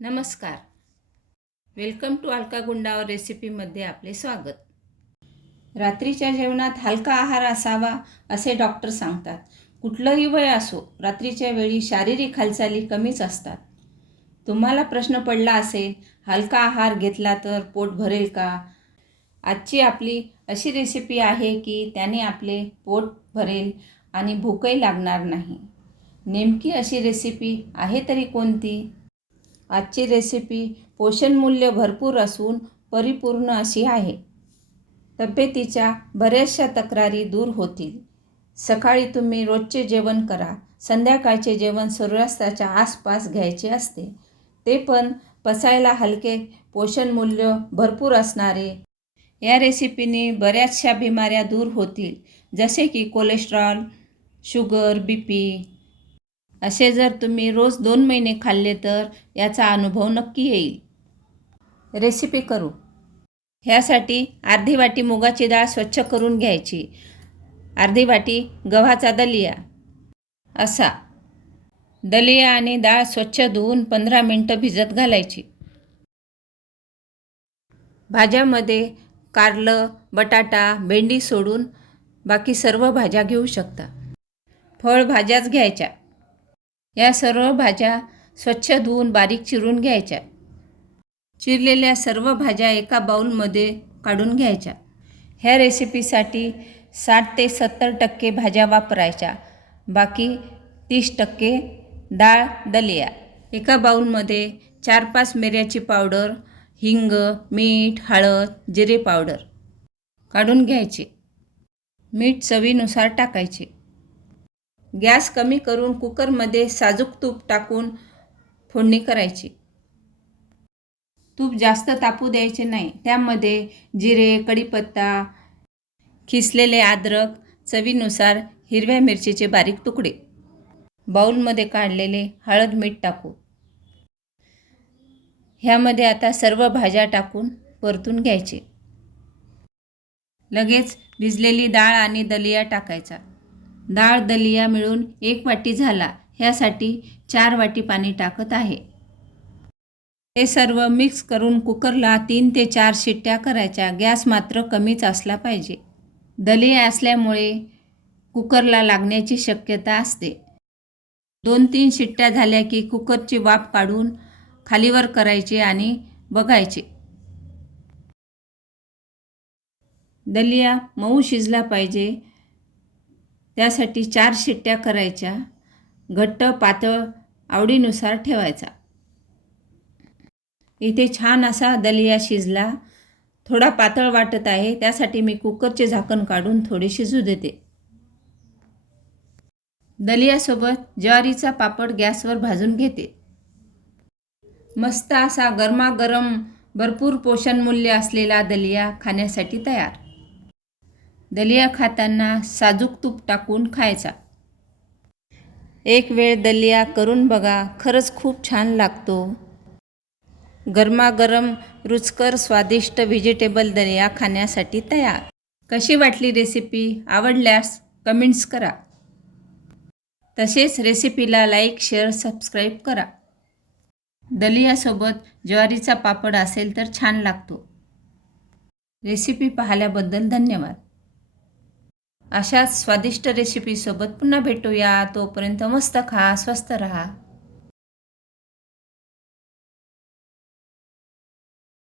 नमस्कार. Welcome to Alka गुंडावर रेसिपीमध्ये आपले स्वागत. रात्रीच्या जेवणात हलका आहार असावा असे डॉक्टर सांगतात. कुठलंही वय असो, रात्रीच्या वेळी शारीरिक हालचाली कमीच असतात. तुम्हाला प्रश्न पडला असेल, हलका आहार घेतला तर पोट भरेल का? आजची आपली अशी रेसिपी आहे की त्याने आपले पोट भरेल आणि भूकही लागणार नाही. नेमकी अशी रेसिपी आहे तरी कोणती? आजची रेसिपी पोषणमूल्य भरपूर असून परिपूर्ण अशी आहे. तब्येतीच्या बऱ्याचशा तक्रारी दूर होतील. सकाळी तुम्ही रोजचे जेवण करा. संध्याकाळचे जेवण सूर्यास्ताच्या आसपास घ्यायचे असते. ते पण पचायला हलके, पोषणमूल्य भरपूर असणारे. या रेसिपीने बऱ्याचशा बिमाऱ्या दूर होतील, जसे की कोलेस्ट्रॉल, शुगर, BP. असे जर तुम्ही रोज 2 महिने खाल्ले तर याचा अनुभव नक्की येईल. रेसिपी करू. ह्यासाठी अर्धी वाटी मुगाची डाळ स्वच्छ करून घ्यायची. अर्धी वाटी गव्हाचा दलिया. असा दलिया आणि डाळ स्वच्छ धुवून 15 मिनिटं भिजत घालायची. भाज्यामध्ये कारलं, बटाटा, भेंडी सोडून बाकी सर्व भाज्या घेऊ शकता. फळभाज्याच घ्यायच्या. या सर्व भाज्या स्वच्छ धुवून बारीक चिरून घ्यायच्या. चिरलेल्या सर्व भाज्या एका बाउलमध्ये काढून घ्यायच्या. ह्या रेसिपीसाठी 60 ते 70% भाज्या वापरायच्या, बाकी 30% डाळ, दलिया. एका बाउलमध्ये 4-5 मिऱ्याची पावडर, हिंग, मीठ, हळद, जिरे पावडर काढून घ्यायचे. मीठ चवीनुसार टाकायचे. गॅस कमी करून कुकरमध्ये साजूक तूप टाकून फोडणी करायची. तूप जास्त तापू द्यायचे नाही. त्यामध्ये जिरे, कढीपत्ता, खिसलेले अद्रक, चवीनुसार हिरव्या मिरचीचे बारीक तुकडे, बाउलमध्ये काढलेले हळद, मीठ टाकू. ह्यामध्ये आता सर्व भाज्या टाकून परतून घ्यायचे. लगेच भिजलेली डाळ आणि दलिया टाकायचा. डाळ, दलिया मिळून 1 वाटी झाला. ह्यासाठी 4 वाटी पाणी टाकत आहे. हे सर्व मिक्स करून कुकरला 3 ते 4 शिट्ट्या करायच्या. गॅस मात्र कमीच असला पाहिजे. दलिया असल्यामुळे कुकरला लागण्याची शक्यता असते. 2-3 शिट्ट्या झाल्या की कुकरची वाफ काढून खालीवर करायची आणि बघायचे. दलिया मऊ शिजला पाहिजे, त्यासाठी 4 शिट्ट्या करायच्या. घट्ट पातळ आवडीनुसार ठेवायचा. इथे छान असा दलिया शिजला. थोडा पातळ वाटत आहे, त्यासाठी मी कुकरचे झाकण काढून थोडे शिजू देते. दलियासोबत ज्वारीचा पापड गॅसवर भाजून घेते. मस्त असा गरमागरम भरपूर पोषणमूल्य असलेला दलिया खाण्यासाठी तयार. दलिया खाताना साजूक तूप टाकून खायचा. एक वेळ दलिया करून बघा, खरंच खूप छान लागतो. गरमागरम रुचकर स्वादिष्ट व्हेजिटेबल दलिया खाण्यासाठी तयार. कशी वाटली रेसिपी? आवडल्यास कमेंट्स करा. तसेच रेसिपीला लाईक, शेअर, सबस्क्राईब करा. दलियासोबत ज्वारीचा पापड असेल तर छान लागतो. रेसिपी पाहिल्याबद्दल धन्यवाद. अशाच स्वादिष्ट रेसिपीसोबत पुन्हा भेटूया. तोपर्यंत मस्त खा, स्वस्त रहा.